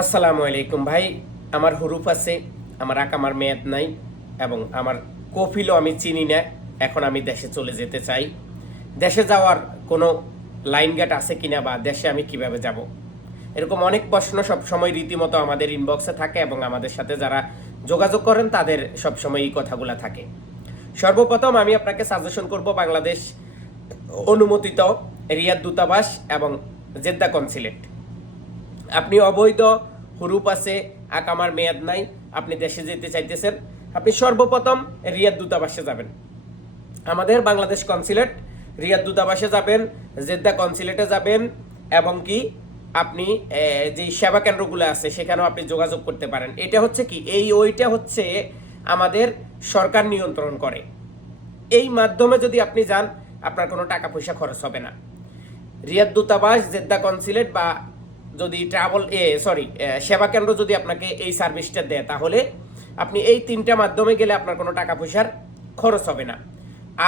আসসালামু আলাইকুম ভাই। আমার হুরুফ আছে, আমার আকামার মেয়াদ নাই, এবং আমার কফিলও আমি চিনি না। এখন আমি দেশে চলে যেতে চাই। দেশে যাওয়ার কোনো লাইন গাট আছে কিনা বা দেশে আমি কীভাবে যাব? এরকম অনেক প্রশ্ন সবসময় রীতিমতো আমাদের ইনবক্সে থাকে এবং আমাদের সাথে যারা যোগাযোগ করেন, তাদের সব সময় এই কথাগুলো থাকে। সর্বপ্রথম আমি আপনাকে সাজেশন করব বাংলাদেশ অনুমোদিত রিয়াদ দূতাবাস এবং জেদ্দা কনসিলেট আপনি অবৈধ হুরুপ আছে আকামার মেয়াদ নাই, আপনি দেশে যেতে চাইতেছেন, আপনি সর্বপ্রথম রিয়াদ দূতাবাসে যাবেন। আমাদের বাংলাদেশ কনসিলেট রিয়াদ দূতাবাসে যাবেন, জেদ্দা কনসিলেটে যাবেন, এবং কি আপনি যে সেবা কেন্দ্রগুলো আছে, সেখানেও আপনি যোগাযোগ করতে পারেন। এটা হচ্ছে কি? এই ওইটা হচ্ছে আমাদের সরকার নিয়ন্ত্রণ করে। এই মাধ্যমে যদি আপনি যান, আপনার কোনো টাকা পয়সা খরচ হবে না। রিয়াদ দূতাবাস, জেদ্দা কনসিলেট বা যদি ট্রাভেল এ সরি সেবা কেন্দ্র যদি আপনাকে এই সার্ভিসটা দেয়, তাহলে আপনি এই তিনটা মাধ্যমে গেলে আপনার কোনো টাকা পয়সার খরচ হবে না।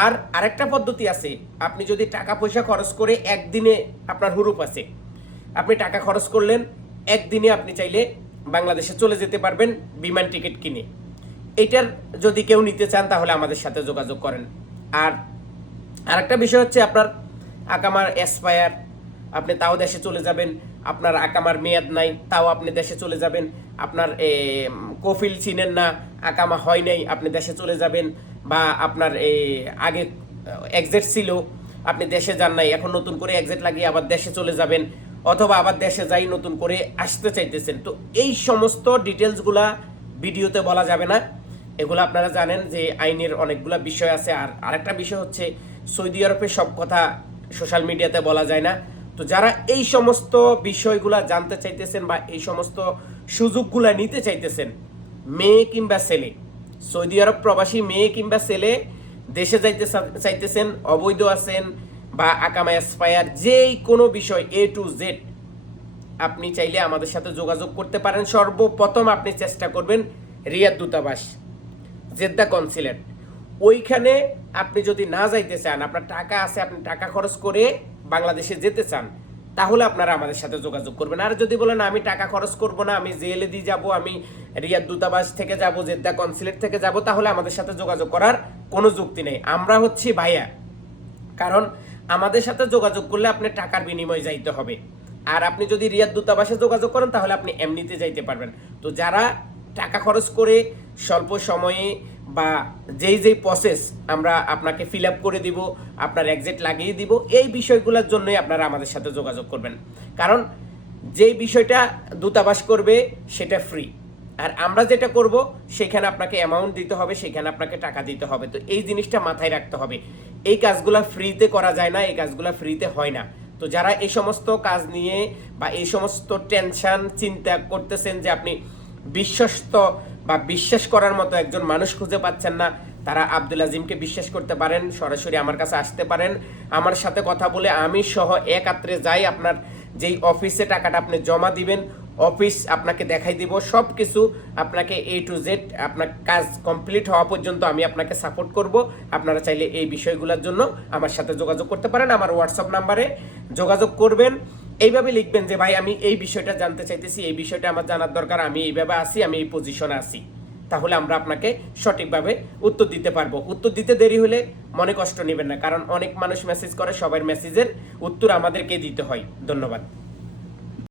আর আরেকটা পদ্ধতি আছে, আপনি যদি টাকা পয়সা খরচ করে একদিনে আপনার হুরুপ আছে, আপনি টাকা খরচ করলেন, একদিনে আপনি চাইলে বাংলাদেশে চলে যেতে পারবেন বিমান টিকিট কিনে। এইটার যদি কেউ নিতে চান, তাহলে আমাদের সাথে যোগাযোগ করেন। আর আরেকটা বিষয় হচ্ছে আপনার আকামার এক্সপায়ার আপনি তাও দেশে চলে যাবেন আপনার আকামার মেয়াদ নাই, তাও আপনি দেশে চলে যাবেন। আপনার কফিল চিনেন না, আকামা হয় নাই, আপনি দেশে চলে যাবেন। বা আপনার আগে এক্সেট ছিল, আপনি দেশে যান নাই, এখন নতুন করে এক্সেট লাগিয়ে আবার দেশে চলে যাবেন। অথবা আবার দেশে যাই, নতুন করে আসতে চাইতেছেন। তো এই সমস্ত ডিটেলসগুলা ভিডিওতে বলা যাবে না। এগুলো আপনারা জানেন যে আইনের অনেকগুলো বিষয় আছে। আর আরেকটা বিষয় হচ্ছে, সৌদি আরবের সব কথা সোশ্যাল মিডিয়াতে বলা যায় না। তো যারা এই সমস্ত বিষয়গুলা জানতে চাইতেছেন বা এই সমস্ত সুযোগগুলা নিতে চাইতেছেন, মেয়ে কিংবা ছেলে, সৌদি আরব প্রবাসী মেয়ে কিংবা ছেলে, দেশে যাইতে চাইতেছেন, অবৈধ আছেন বা আকামা এক্সপায়ার যেই কোনো বিষয় এ টু জেড আপনি চাইলে আমাদের সাথে যোগাযোগ করতে পারেন। সর্বপ্রথম আপনি চেষ্টা করবেন রিয়াদ দূতাবাস, জেদ্দা কনসিলেট। ওইখানে আপনি যদি না যাইতে চান, আপনার টাকা আছে, আপনি টাকা খরচ করে বাংলাদেশে যেতে চান, তাহলে আপনারা আমাদের সাথে যোগাযোগ করবেন। আর যদি বলেন, আমি টাকা খরচ করব না, আমি জেলে দিয়ে যাব, আমি রিয়াদ দূতাবাস থেকে যাব, জেদ্দা কনসিলেট থেকে যাব, তাহলে আমাদের সাথে যোগাযোগ করার কোনো যুক্তি নেই। আমরা হচ্ছি ভাইয়া। কারণ আমাদের সাথে যোগাযোগ করলে আপনি টাকার বিনিময়ে যাইতে হবে। আর আপনি যদি রিয়াদ দূতাবাসে যোগাযোগ করেন, তাহলে আপনি এমনিতে যাইতে পারবেন। তো যারা টাকা খরচ করে স্বল্প সময়ে বা যেই যেই প্রসেস আমরা আপনাকে ফিল আপ করে দিব, আপনার এক্সিট লাগিয়ে দিব, এই বিষয়গুলোর জন্যই আপনারা আমাদের সাথে যোগাযোগ করবেন। কারণ যেই বিষয়টা দূতাবাস করবে, সেটা ফ্রি আর আমরা যেটা করব, সেখানে আপনাকে অ্যামাউন্ট দিতে হবে, সেখানে আপনাকে টাকা দিতে হবে। তো এই জিনিসটা মাথায় রাখতে হবে। এই কাজগুলো ফ্রিতে করা যায় না, এই কাজগুলো ফ্রিতে হয় না। তো যারা এই সমস্ত কাজ নিয়ে বা এই সমস্ত টেনশন চিন্তা করতেছেন যে আপনি বিশ্বস্ত বা বিশ্বাস করার মতো একজন মানুষ খুঁজে পাচ্ছেন না, তারা আব্দুল আজিমকে বিশ্বাস করতে পারেন, সরাসরি আমার কাছে আসতে পারেন। আমার সাথে কথা বলে আমি সহ এক আত্রে যাই, আপনার যেই অফিসে টাকাটা আপনি জমা দিবেন, অফিস আপনাকে দেখাই দিব সব কিছু আপনাকে এ টু জেড আপনার কাজ কমপ্লিট হওয়া পর্যন্ত আমি আপনাকে সাপোর্ট করব। আপনারা চাইলে এই বিষয়গুলোর জন্য আমার সাথে যোগাযোগ করতে পারেন, আমার হোয়াটসঅ্যাপ নাম্বারে যোগাযোগ করবেন। এইভাবে লিখবেন যে, ভাই, আমি এই বিষয়টা জানতে চাইতেছি, এই বিষয়টা আমার জানার দরকার, আমি এইভাবে আসি আমি এই পজিশনে আসি তাহলে আমরা আপনাকে সঠিকভাবে উত্তর দিতে পারব। উত্তর দিতে দেরি হলে মনে কষ্ট নেবেন না, কারণ অনেক মানুষ মেসেজ করে, সবার মেসেজের উত্তর আমাদেরকে দিতে হয়। ধন্যবাদ।